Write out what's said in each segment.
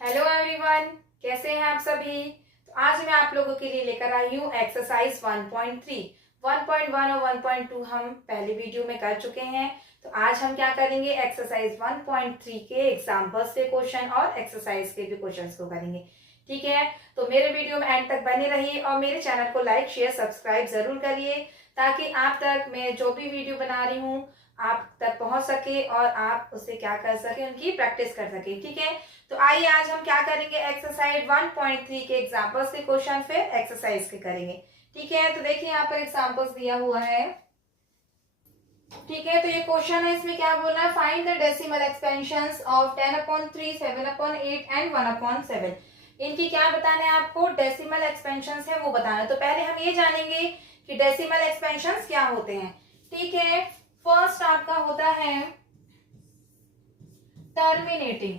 Hello everyone, कैसे हैं आप सभी। तो आज मैं आप लोगों के लिए लेकर आई हूँ एक्सरसाइज 1.3, 1.1 और 1.2 हम पहले वीडियो में कर चुके हैं। तो आज हम क्या करेंगे, एक्सरसाइज 1.3 के एग्जाम्पल्स के क्वेश्चन और एक्सरसाइज के भी क्वेश्चंस को करेंगे। ठीक है, तो मेरे वीडियो में एंड तक बने रहिए और मेरे चैनल को लाइक शेयर सब्सक्राइब जरूर करिए ताकि आप तक मैं जो भी वीडियो बना रही हूँ आप तक पहुंच सके और आप उससे क्या कर सके, उनकी प्रैक्टिस कर सके। ठीक है, तो आइए आज हम क्या करेंगे, एक्सरसाइज 1.3 के एग्जांपल्स के क्वेश्चन फिर एक्सरसाइज के करेंगे। ठीक है, तो देखिए यहाँ पर एग्जांपल्स दिया हुआ है। ठीक है, तो ये क्वेश्चन है, इसमें क्या बोलना है, find the decimal expansions of 10/3, 7/8 and 1/7। इनकी क्या बताना है आपको, डेसिमल एक्सपेंशंस है वो बताना है। तो पहले हम ये जानेंगे कि डेसिमल एक्सपेंशंस क्या होते हैं। ठीक है, फर्स्ट आपका होता है टर्मिनेटिंग।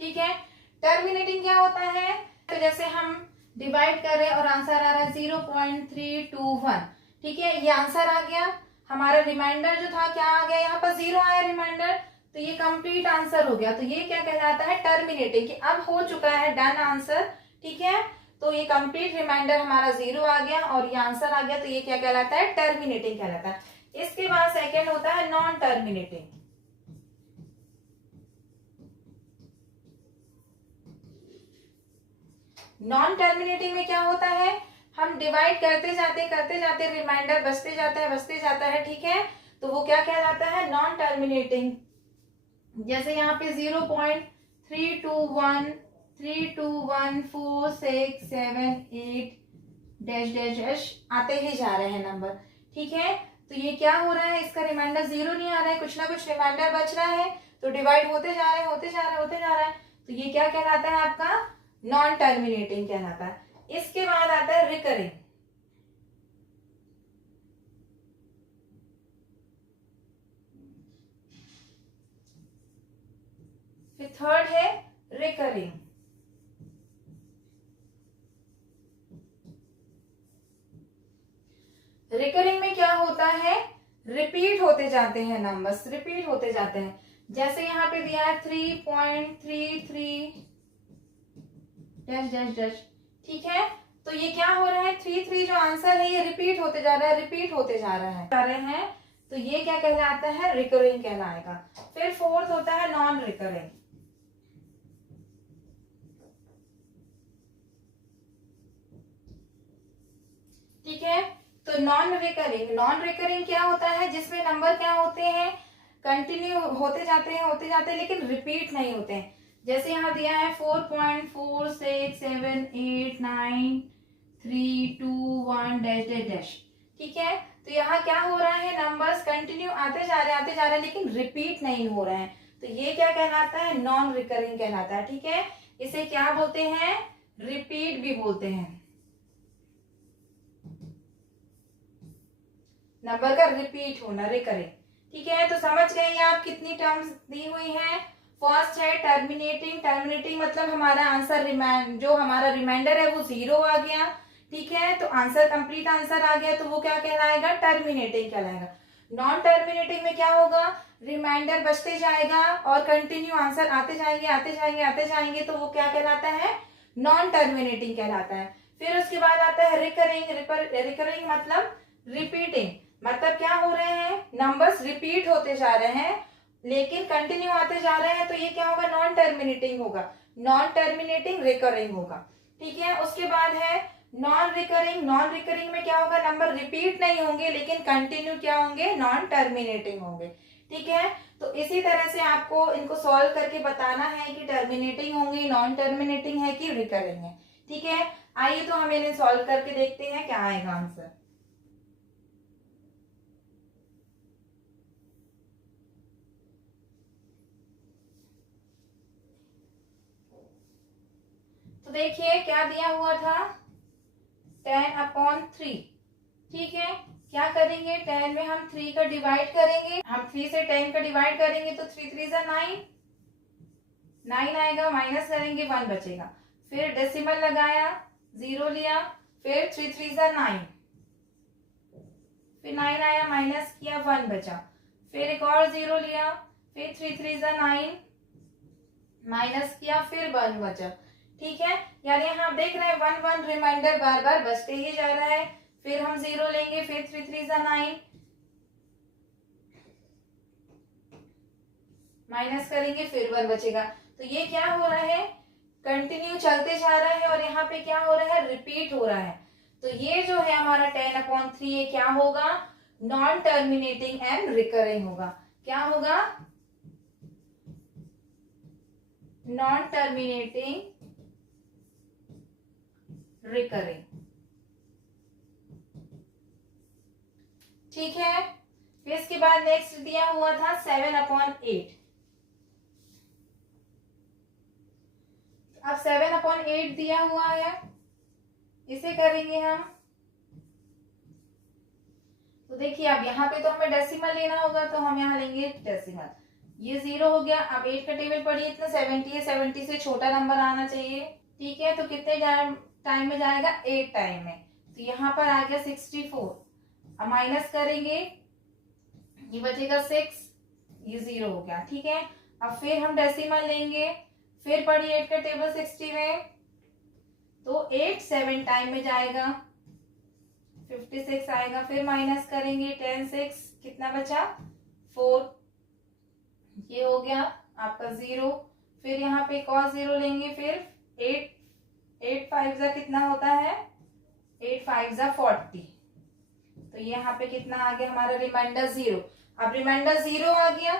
ठीक है, टर्मिनेटिंग क्या होता है, तो जैसे हम डिवाइड कर रहे हैं और आंसर आ रहा है 0.321। ठीक है, ये आंसर आ गया। हमारा रिमाइंडर जो था क्या आ गया, यहाँ पर 0 आया रिमाइंडर, तो ये कंप्लीट आंसर हो गया। तो ये क्या कहलाता है, टर्मिनेटिंग, कि अब हो चुका है डन आंसर। ठीक है, तो ये कंप्लीट रिमाइंडर हमारा 0 आ गया और ये आंसर आ गया, तो ये क्या कहलाता है, टर्मिनेटिंग कहलाता है। इसके बाद सेकेंड होता है नॉन टर्मिनेटिंग। नॉन टर्मिनेटिंग में क्या होता है, हम डिवाइड करते जाते रिमाइंडर बचते जाता है। ठीक है, तो वो क्या कहलाता है, नॉन टर्मिनेटिंग। जैसे यहाँ पे 0.321 3214678 डैश डैश डैश आते ही जा रहे हैं नंबर। ठीक है, तो ये क्या हो रहा है, इसका रिमाइंडर 0 नहीं आ रहा है, कुछ ना कुछ रिमाइंडर बच रहा है, तो डिवाइड होते जा रहे हैं। तो ये क्या कहलाता है, आपका नॉन टर्मिनेटिंग कहलाता है। इसके बाद आता है रिकरिंग। फिर थर्ड है रिकरिंग। रिकरिंग में क्या होता है, रिपीट होते जाते हैं नंबर्स, रिपीट होते जाते हैं। जैसे यहाँ पे दिया है 3.33 डैश डैश डैश। ठीक है, तो ये क्या हो रहा है, 3 जो आंसर है ये रिपीट होते जा रहा है, तो ये क्या कहलाता है, रिकरिंग कहलाएगा। फिर फोर्थ होता है नॉन रिकरिंग। ठीक है, तो नॉन रिकरिंग क्या होता है, जिसमें नंबर क्या होते हैं, कंटिन्यू होते जाते हैं लेकिन रिपीट नहीं होते हैं। जैसे यहाँ दिया है 4.46789321 डैश डैश डैश। ठीक है, तो यहाँ क्या हो रहा है, नंबर्स कंटिन्यू आते जा रहे हैं लेकिन रिपीट नहीं हो रहे हैं, तो ये क्या कहलाता है, नॉन रिकरिंग कहलाता है। ठीक है, इसे क्या बोलते हैं, रिपीट भी बोलते हैं, नंबर का रिपीट होना, रिकरिंग। ठीक है, तो समझ गए आप कितनी टर्म्स दी हुई हैं। फर्स्ट है टर्मिनेटिंग मतलब हमारा आंसर जो हमारा रिमाइंडर है वो 0 आ गया। ठीक है, तो आंसर कंप्लीट आंसर आ गया, तो वो क्या कहलाएगा, टर्मिनेटिंग कहलाएगा। नॉन टर्मिनेटिंग में क्या होगा, रिमाइंडर बचते जाएगा और कंटिन्यू आंसर आते जाएंगे, तो वो क्या कहलाता है, नॉन टर्मिनेटिंग कहलाता है। फिर उसके बाद आता है रिकरिंग मतलब रिपीटिंग, मतलब क्या हो रहे हैं, नंबर्स रिपीट होते जा रहे हैं लेकिन कंटिन्यू आते जा रहे हैं, तो ये क्या होगा, नॉन टर्मिनेटिंग होगा, नॉन टर्मिनेटिंग रिकरिंग होगा। ठीक है, उसके बाद है नॉन रिकरिंग में क्या होगा, नंबर रिपीट नहीं होंगे लेकिन कंटिन्यू क्या होंगे, नॉन टर्मिनेटिंग होंगे। ठीक है, तो इसी तरह से आपको इनको सॉल्व करके बताना है कि टर्मिनेटिंग होंगे, नॉन टर्मिनेटिंग है कि रिकरिंग है। ठीक है, आइए तो हम इन्हें सॉल्व करके देखते हैं क्या आएगा आंसर। तो देखिए क्या दिया हुआ था, 10/3। ठीक है, क्या करेंगे, 10 में हम 3 का डिवाइड करेंगे, हम 3 से 10 का डिवाइड करेंगे तो 3 3 9 आएगा, माइनस करेंगे 1 बचेगा। फिर डेसिमल लगाया, 0 लिया, फिर 3 3 9, फिर 9 आया, माइनस किया 1 बचा, फिर एक और 0 लिया, फिर 3 3 जा 9, माइनस किया, फिर 1 बचा। ठीक है, यानी यहाँ आप देख रहे हैं 1 1 रिमाइंडर बार बार बचते ही जा रहा है। फिर हम 0 लेंगे, फिर 3 3 जा 9, माइनस करेंगे, फिर 1 बचेगा। तो ये क्या हो रहा है, कंटिन्यू चलते जा रहा है और यहाँ पे क्या हो रहा है, रिपीट हो रहा है। तो ये जो है हमारा 10/3 ये क्या होगा, नॉन टर्मिनेटिंग एंड रिकरिंग होगा। क्या होगा, नॉन टर्मिनेटिंग रिकरिंग। ठीक है, फिर इसके बाद नेक्स्ट दिया हुआ था 7/8। अब 7/8 दिया हुआ है, इसे करेंगे हम। तो देखिए अब यहाँ पे तो हमें डेसिमल लेना होगा, तो हम यहाँ लेंगे डेसिमल। ये 0 हो गया। अब 8 का टेबल पढ़िए, इतना 70 है, 70 से छोटा नंबर आना चाहिए। ठीक है, तो कितने टाइम में जाएगा, 8 टाइम में। तो यहाँ पर आ गया 64। अब माइनस करेंगे, ये बचेगा 6, ये 0 हो गया। ठीक है, अब फिर हम डेसिमल लेंगे, फिर पढ़िए 8 का टेबल 60 में, तो 8 7 टाइम में जाएगा, 56 आएगा। फिर माइनस करेंगे 10 6, कितना बचा, 4, ये हो गया आपका 0। फिर यहाँ पे एक और 0 लेंगे, फिर 8 5 जा कितना होता है, 8 5 जा 40। तो ये यहाँ पे कितना आ गया हमारा, रिमाइंडर 0। अब रिमाइंडर 0 आ गया।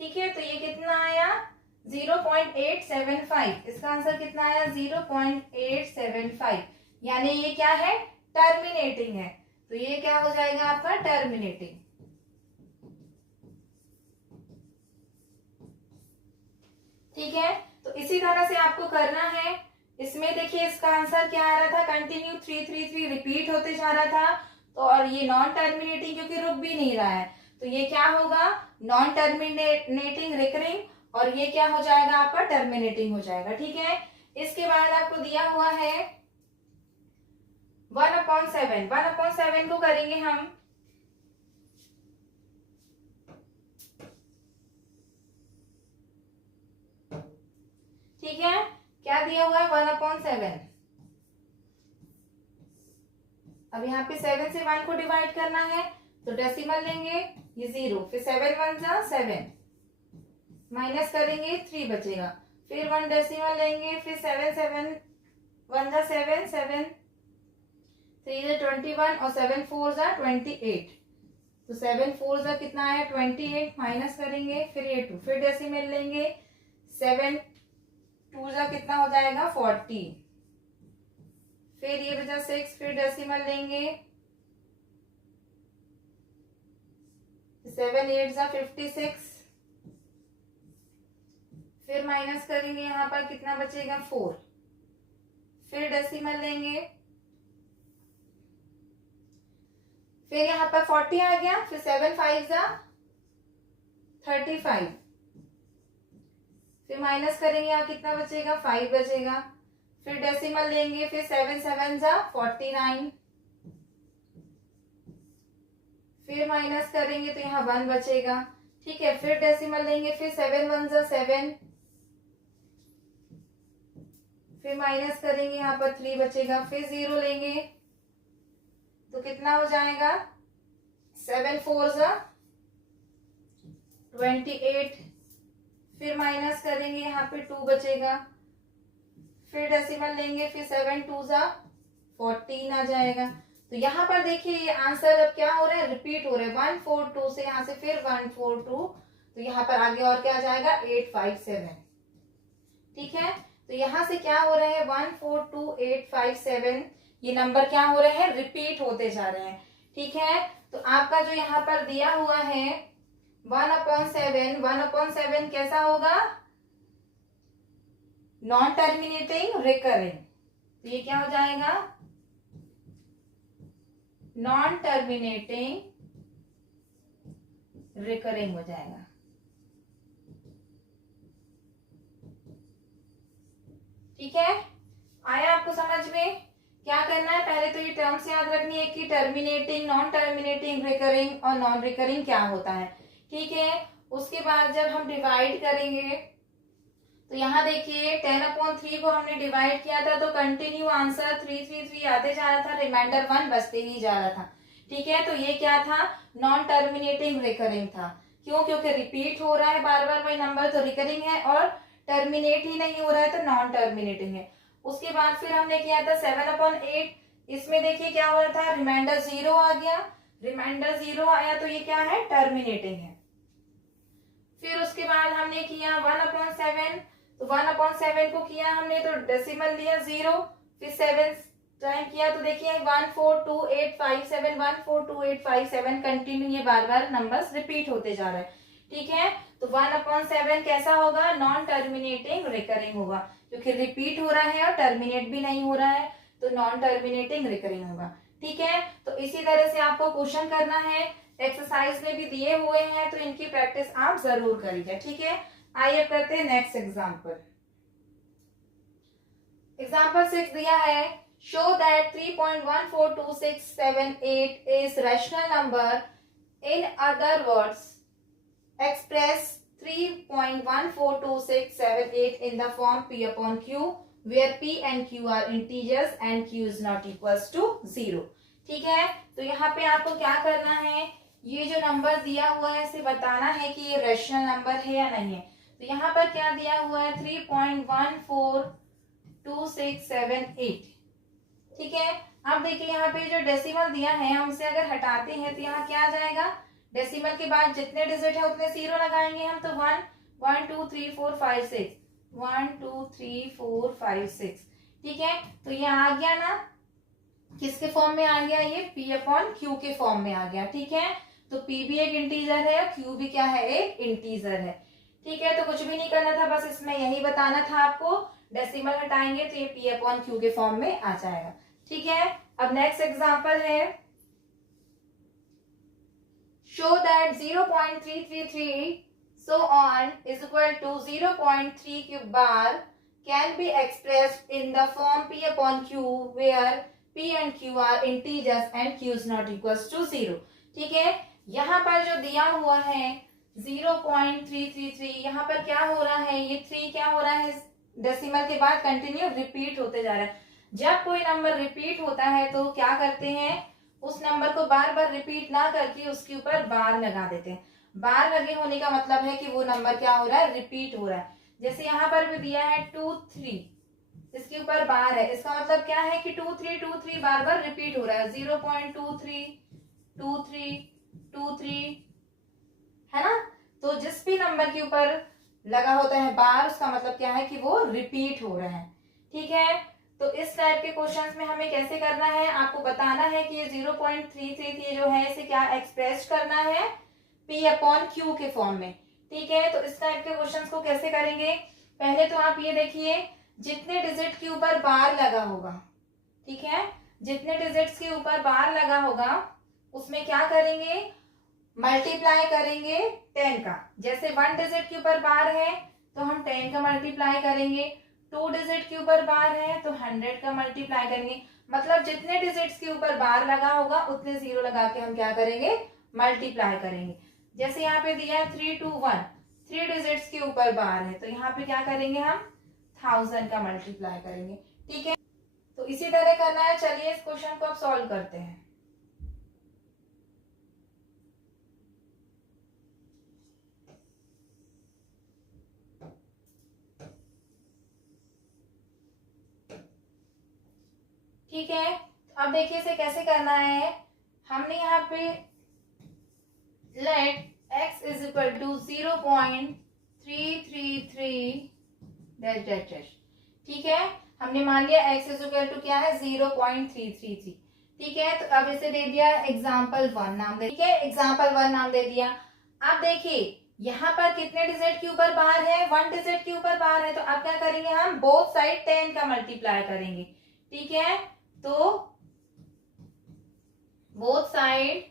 ठीक है, तो ये कितना आया, 0.875। इसका आंसर कितना आया, 0.875। यानी ये क्या है, टर्मिनेटिंग है। तो ये क्या हो जाएगा आपका, टर्मिनेटिंग। ठीक है, तो इसी तरह से आपको करना है। इसमें देखिए इसका आंसर क्या आ रहा था, कंटिन्यू 3 3 3 रिपीट होते जा रहा था। तो और ये नॉन टर्मिनेटिंग क्योंकि रुक भी नहीं रहा है, तो ये क्या होगा, नॉन टर्मिनेटिंग रिकरिंग, और ये क्या हो जाएगा आपका, टर्मिनेटिंग हो जाएगा। ठीक है, इसके बाद आपको दिया हुआ है 1/7। 1/7 को करेंगे हम। ठीक है, क्या दिया हुआ है, 1/7। अब यहाँ पे 7 से 1 को डिवाइड करना है, तो डेसिमल लेंगे, ये 0, फिर 7 1 जा 7, माइनस करेंगे 3 बचेगा। फिर 1 डेसिमल लेंगे, फिर 7 7 1 जा 7 7, 3 जा 21 और 7 4 जा 28। तो 7 4 जा कितना आया, 28, माइनस करेंगे, फिर ये 2, फिर डेसिमल लेंगे, 7 2 जा कितना हो जाएगा, 40। फिर ये बचा 6, फिर डेसिमल लेंगे, 7 8 जा 56, फिर माइनस करेंगे, यहाँ पर कितना बचेगा, 4, फिर डेसिमल लेंगे, फिर यहाँ पर 40 आ गया, फिर 7 5 जा 35, फिर माइनस करेंगे, यहाँ कितना बचेगा, 5 बचेगा। फिर डेसिमल लेंगे, फिर 7 7 जा 49, फिर माइनस करेंगे तो यहाँ 1 बचेगा। ठीक है, फिर डेसिमल लेंगे, फिर 7 1 जा 7, फिर माइनस करेंगे, यहाँ पर 3 बचेगा। फिर 0 लेंगे तो कितना हो जाएगा, 7 4 जा 28, फिर माइनस करेंगे, यहाँ पे 2 बचेगा। फिर डेसिमल लेंगे, फिर 7 2 जा 14 आ जाएगा। तो यहाँ पर देखिए ये आंसर अब क्या हो रहा है, रिपीट हो रहा है, 1 4 2 से यहाँ से फिर 1 4 2, तो यहाँ पर आगे और क्या आ जाएगा, 8 5 7। ठीक है, तो यहाँ से क्या हो रहा है, 1 4 2 8 5 7, ये नंबर क्या हो रहे हैं, रिपीट होते जा रहे हैं। ठीक है, तो आपका जो यहाँ पर दिया हुआ है 1/7, 1/7 कैसा होगा, नॉन टर्मिनेटिंग रिकरिंग। तो ये क्या हो जाएगा, नॉन टर्मिनेटिंग रिकरिंग हो जाएगा। ठीक है, आया आपको समझ में। क्या करना है, पहले तो ये टर्म्स याद रखनी है कि टर्मिनेटिंग, नॉन टर्मिनेटिंग, रिकरिंग और नॉन रिकरिंग क्या होता है। ठीक है। उसके बाद जब हम डिवाइड करेंगे तो यहाँ देखिए 10/3 को हमने डिवाइड किया था तो कंटिन्यू आंसर 333 आते जा रहा था, रिमाइंडर 1 बचते ही जा रहा था। ठीक है, तो ये क्या था, नॉन टर्मिनेटिंग रिकरिंग था। क्यों? क्योंकि रिपीट हो रहा है बार बार वही नंबर, तो रिकरिंग है, और टर्मिनेट ही नहीं हो रहा है तो नॉन टर्मिनेटिंग है। उसके बाद फिर हमने किया था 7/8, इसमें देखिए क्या हो रहा था, रिमाइंडर 0 आ गया, रिमाइंडर 0 आया तो ये क्या है, टर्मिनेटिंग है। फिर उसके बाद हमने किया 1/7, तो 1/7 को किया हमने तो डेसिमल लिया 0, फिर 7 टाइम किया तो देखिए 142857, 142857 कंटिन्यू ये बार बार नंबर्स रिपीट होते जा रहा है। ठीक है, तो 1/7 कैसा होगा, नॉन टर्मिनेटिंग रिकरिंग होगा, क्योंकि रिपीट हो रहा है और टर्मिनेट भी नहीं हो रहा है, तो नॉन टर्मिनेटिंग रिकरिंग होगा। ठीक है, तो इसी तरह से आपको क्वेश्चन करना है, एक्सरसाइज में भी दिए हुए हैं, तो इनकी प्रैक्टिस आप जरूर करिए। ठीक है, आइए करते हैं नेक्स्ट एग्जाम्पल। एग्जाम्पल 6 दिया है, show that 3.142678 is rational number, in other words express 3.142678 in the form P upon Q where P and Q are integers and Q is not equals to 0। ठीक है, तो यहाँ पे आपको क्या करना है, ये जो नंबर दिया हुआ है इसे बताना है कि ये रैशनल नंबर है या नहीं है। तो यहाँ पर क्या दिया हुआ है, 3.142678। ठीक है, अब देखिए यहाँ पे जो डेसिमल दिया है हम इसे अगर हटाते हैं तो यहाँ क्या आ जाएगा, डेसिमल के बाद जितने डिजिट है उतने 0 लगाएंगे हम, तो 1 1 2 3 4 5 6 1 2 3 4 5 6। ठीक है, तो ये आ गया ना, किसके फॉर्म में आ गया, ये P अपॉन Q के फॉर्म में आ गया। ठीक है, तो P भी एक इंटीजर है, Q भी क्या है, एक इंटीजर है। ठीक है, तो कुछ भी नहीं करना था, बस इसमें यही बताना था आपको, डेसिमल हटाएंगे तो ये P अपॉन Q के फॉर्म में आ जाएगा। ठीक है, अब नेक्स्ट एग्जांपल है, show that 0.333 so on is equal to 0.3 cube bar can be expressed in the form P upon Q where P and Q are integers and Q is not equals to 0। ठीक है, यहाँ पर जो दिया हुआ है 0.333, यहाँ पर क्या हो रहा है, ये 3 क्या हो रहा है, डेसिमल के बाद कंटिन्यू रिपीट होते जा रहा है। जब कोई नंबर रिपीट होता है तो क्या करते हैं, उस नंबर को बार बार रिपीट ना करके उसके ऊपर बार लगा देते हैं। बार लगे होने का मतलब है कि वो नंबर क्या हो रहा है, रिपीट हो रहा है। जैसे यहाँ पर भी दिया है 2 3, इसके ऊपर बार है, इसका मतलब क्या है कि 2 3 2 3 बार बार रिपीट हो रहा है, 0.23 2 3 2 3, है ना। तो जिस भी नंबर के ऊपर लगा होता है बार, उसका मतलब क्या है कि वो रिपीट हो रहा है। ठीक है, तो इस टाइप के क्वेश्चंस में हमें कैसे करना है, आपको बताना है कि ये 0.33 जो है इसे क्या एक्सप्रेस करना है, P अपॉन Q के फॉर्म में। ठीक है, तो इस टाइप के क्वेश्चंस को कैसे करेंगे, पहले तो आप ये देखिए जितने डिजिट के ऊपर बार लगा होगा, ठीक है, जितने डिजिट्स के ऊपर बार लगा होगा उसमें क्या करेंगे, मल्टीप्लाई करेंगे 10 का। जैसे 1 डिजिट के ऊपर बार है तो हम 10 का मल्टीप्लाई करेंगे, 2 डिजिट के ऊपर बार है तो 100 का मल्टीप्लाई करेंगे। मतलब जितने डिजिट्स के ऊपर बार लगा होगा उतने 0 लगा के हम क्या करेंगे, मल्टीप्लाई करेंगे। जैसे यहाँ पे दिया है 3 2 1, 3 डिजिट्स के ऊपर बार है तो यहाँ पे क्या करेंगे, हम 1000 का मल्टीप्लाई करेंगे। ठीक है, तो इसी तरह करना है। चलिए इस क्वेश्चन को अब सॉल्व करते हैं। ठीक है, अब देखिए इसे कैसे करना है, हमने यहाँ पे let x is equal to 0.333 dash dash dash. ठीक है, हमने मान लिया x इज इक्वल टू क्या है, 0.333। ठीक है, तो अब इसे दे दिया एग्जाम्पल 1 नाम दे, ठीक है, एग्जाम्पल 1 नाम दे दिया। अब देखिए यहाँ पर कितने डिजिट के ऊपर बार है, 1 डिजिट के ऊपर बार है, तो अब क्या करेंगे, हम बोथ साइड 10 का मल्टीप्लाई करेंगे। ठीक है, तो बोथ साइड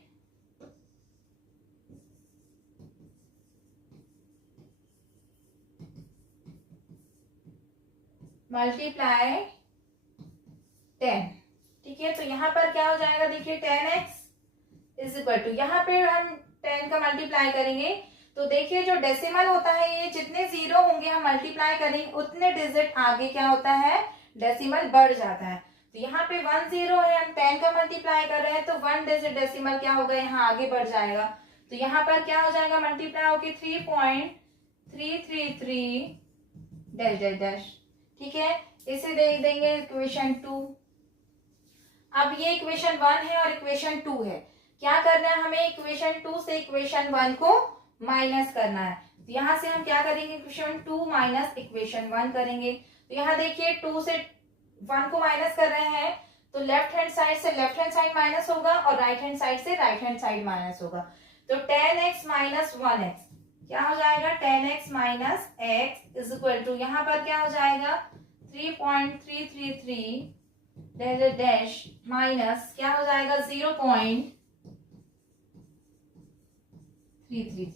मल्टीप्लाई 10। ठीक है, तो यहाँ पर क्या हो जाएगा, देखिए 10x इज इक्वल टू, यहाँ पे हम 10 का मल्टीप्लाई करेंगे तो देखिए जो डेसिमल होता है ये जितने जीरो होंगे हम मल्टीप्लाई करेंगे उतने डिजिट आगे क्या होता है, डेसिमल बढ़ जाता है। तो यहाँ पे 1 0 है, हम 10 का मल्टीप्लाई कर रहे हैं तो 1 डिजिट डेसिमल क्या होगा, यहाँ आगे बढ़ जाएगा। तो यहाँ पर क्या हो जाएगा, मल्टीप्लाई होके 3.333 डैश डैश डैश। ठीक है, इसे देख देंगे इक्वेशन 2। अब ये इक्वेशन 1 है और इक्वेशन 2 है। क्या करना है हमें, इक्वेशन 2 से इक्वेशन 1 को माइनस करना है। तो यहाँ से हम क्या करेंगे, इक्वेशन 2 माइनस इक्वेशन 1 करेंगे। तो यहाँ देखिए 2 से 1 को माइनस कर रहे हैं तो लेफ्ट हैंड साइड से लेफ्ट हैंड साइड माइनस होगा और राइट हैंड साइड से राइट हैंड साइड माइनस होगा। तो 10x माइनस 1x क्या हो जाएगा, 10x minus x is equal to यहाँ पर क्या हो जाएगा 3.333 डैश डैश माइनस क्या हो जाएगा 0.333।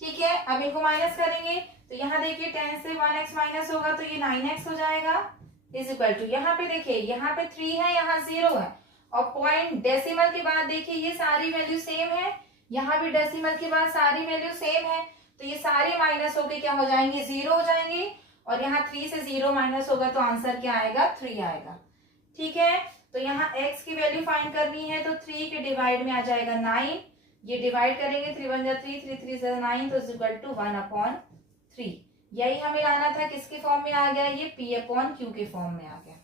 ठीक है, अब इनको माइनस करेंगे तो यहाँ देखिए 10 से 1x माइनस होगा तो ये 9x हो जाएगा इज इक्वल टू, यहाँ पे देखिए यहाँ पे 3 है, यहाँ 0 है और पॉइंट डेसिमल के बाद देखिए ये सारी वैल्यू सेम है, यहाँ भी डेसिमल के बाद सारी वैल्यू सेम है। तो ये सारी माइनस होके क्या हो जाएंगे, 0 हो जाएंगे और यहाँ 3 से 0 माइनस होगा तो आंसर क्या आएगा, 3 आएगा। ठीक है, तो यहाँ x की वैल्यू फाइंड करनी है तो 3 के डिवाइड में आ जाएगा 9, ये डिवाइड करेंगे 3 1 जा 3 3 3 जा 9 तो इज इक्वल टू 1/3। यही हमें लाना था, किसके फॉर्म में आ गया, ये p/q के फॉर्म में आ गया।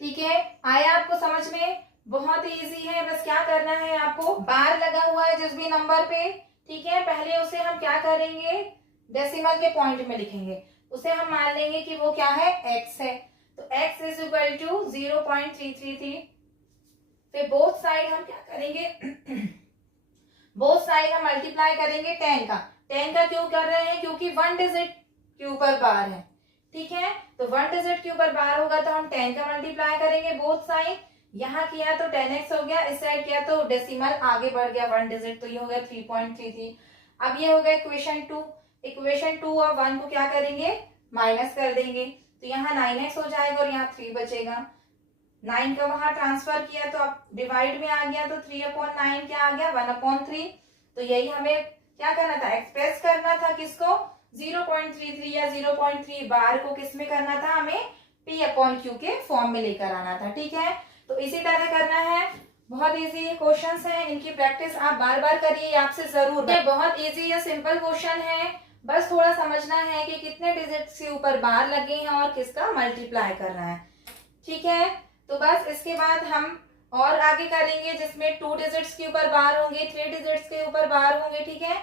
ठीक है, आया आपको समझ में, बहुत इजी है। बस क्या करना है आपको, बार लगा हुआ है जिस भी नंबर पे, ठीक है, पहले उसे हम क्या करेंगे, डेसिमल के पॉइंट में लिखेंगे, उसे हम मान लेंगे कि वो क्या है, x है। तो x इज इक्वल टू 0.333। फिर बोथ साइड हम क्या करेंगे बोथ साइड हम मल्टीप्लाई करेंगे 10 का। 10 का क्यों कर रहे हैं, क्योंकि 1 डिजिट के ऊपर बार है। ठीक है, तो 1 डिजिट के ऊपर बार होगा तो हम 10 का मल्टीप्लाई करेंगे बोथ साइड। यहाँ किया तो 10x हो गया, इस साइड किया तो डेसिमल आगे बढ़ गया 1 डिजिट, तो ये हो गया 3.33। अब ये हो गया इक्वेशन 2। इक्वेशन 2 और 1 को क्या करेंगे, माइनस कर देंगे तो यहाँ 9x हो जाएगा और यहाँ 3 बचेगा। 9 का वहां ट्रांसफर किया तो अब डिवाइड में आ गया तो 3/9 क्या आ गया, 1/3। तो यही हमें क्या करना था, एक्सप्रेस करना था किसको, 0.33 या 0.3 बार को किस में करना था, हमें p/q के फॉर्म में लेकर आना था। ठीक है, तो इसी तरह करना है। बहुत इजी क्वेश्चंस हैं, इनकी प्रैक्टिस आप बार बार करिए, आपसे जरूर। ये बहुत इजी या सिंपल क्वेश्चन है, बस थोड़ा समझना है कि कितने डिजिट्स के ऊपर बार लगे हैं और किसका मल्टीप्लाई कर रहा है। ठीक है, तो बस इसके बाद हम और आगे करेंगे जिसमें 2 डिजिट्स के ऊपर बार होंगे, 3 डिजिट्स के ऊपर बार होंगे। ठीक है,